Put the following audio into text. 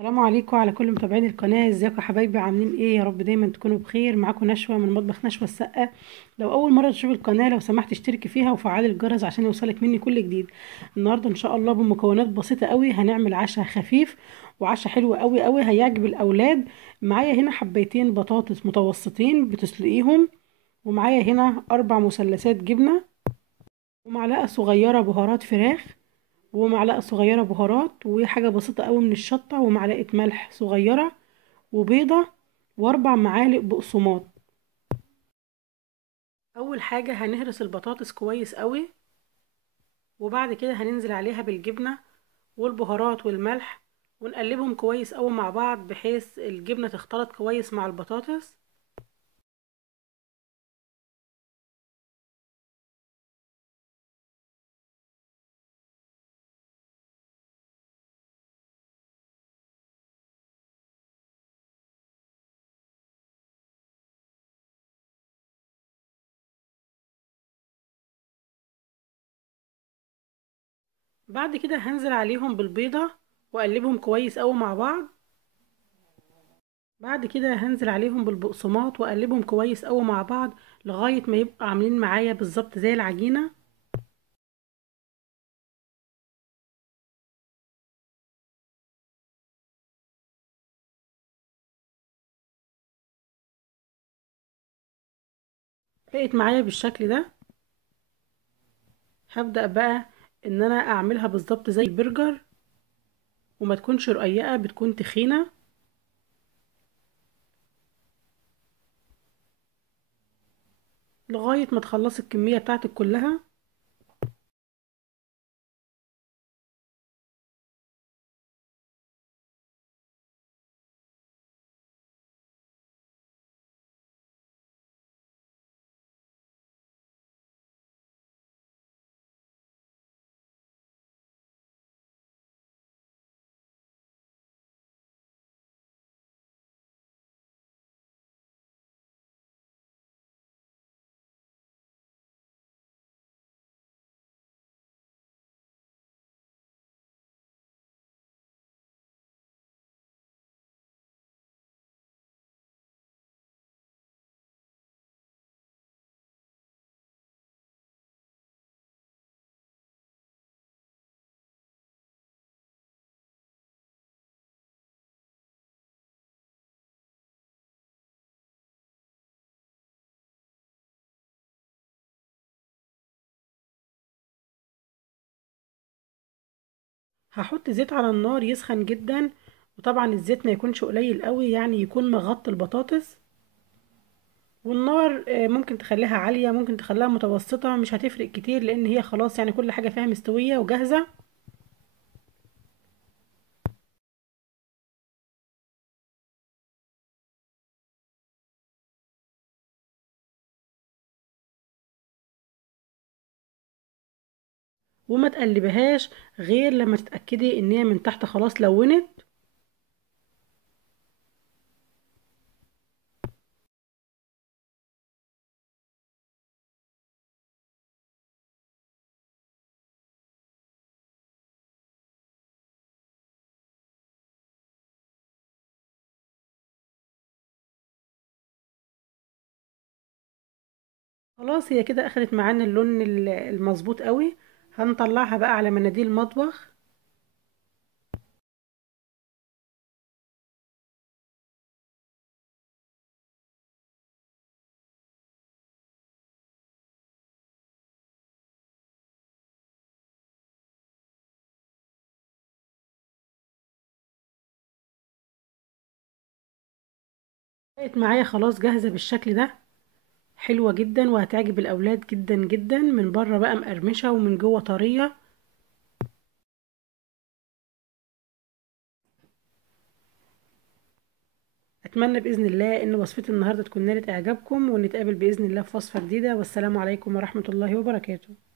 السلام عليكم على كل متابعين القناه. ازيكم يا حبايبي؟ عاملين ايه؟ يا رب دايما تكونوا بخير. معاكم نشوى من مطبخ نشوى السقه. لو اول مره تشوف القناه لو سمحت اشتركي فيها وفعلي الجرس عشان يوصلك مني كل جديد. النهارده ان شاء الله بمكونات بسيطه قوي هنعمل عشاء خفيف وعشاء حلو قوي قوي هيعجب الاولاد. معايا هنا حبيتين بطاطس متوسطين بتسلقيهم، ومعايا هنا 4 مثلثات جبنه، ومعلقه صغيره بهارات فراخ، ومعلقه صغيره بهارات، وحاجه بسيطه قوي من الشطه، ومعلقه ملح صغيره، وبيضه، و4 معالق بقسماط. اول حاجه هنهرس البطاطس كويس قوي، وبعد كده هننزل عليها بالجبنه والبهارات والملح، ونقلبهم كويس قوي مع بعض بحيث الجبنه تختلط كويس مع البطاطس. بعد كده هنزل عليهم بالبيضه واقلبهم كويس قوي مع بعض. بعد كده هنزل عليهم بالبقسماط واقلبهم كويس قوي مع بعض لغايه ما يبقى عاملين معايا بالظبط زي العجينه. بقت معايا بالشكل ده. هبدأ بقى ان انا اعملها بالظبط زي البرجر، وما تكونش رقيقة، بتكون تخينة لغاية ما تخلصي الكمية بتاعتك كلها. هحط زيت على النار يسخن جدا، وطبعا الزيت ما يكونش قليل قوي، يعني يكون مغطي البطاطس. والنار ممكن تخليها عالية، ممكن تخليها متوسطة، مش هتفرق كتير لان هي خلاص يعني كل حاجة فيها مستوية وجاهزة. وما تقلبهاش غير لما تتأكدي ان هي من تحت خلاص لونت. خلاص هي كده اخدت معانا اللون المظبوط قوي. هنطلعها بقى على مناديل مطبخ. بقت معايا خلاص جاهزة بالشكل ده، حلوة جدا وهتعجب الأولاد جدا جدا. من بره بقى مقرمشة ومن جوه طرية. أتمنى بإذن الله إن وصفتي النهاردة تكون نالت إعجابكم، ونتقابل بإذن الله في وصفة جديدة. والسلام عليكم ورحمة الله وبركاته.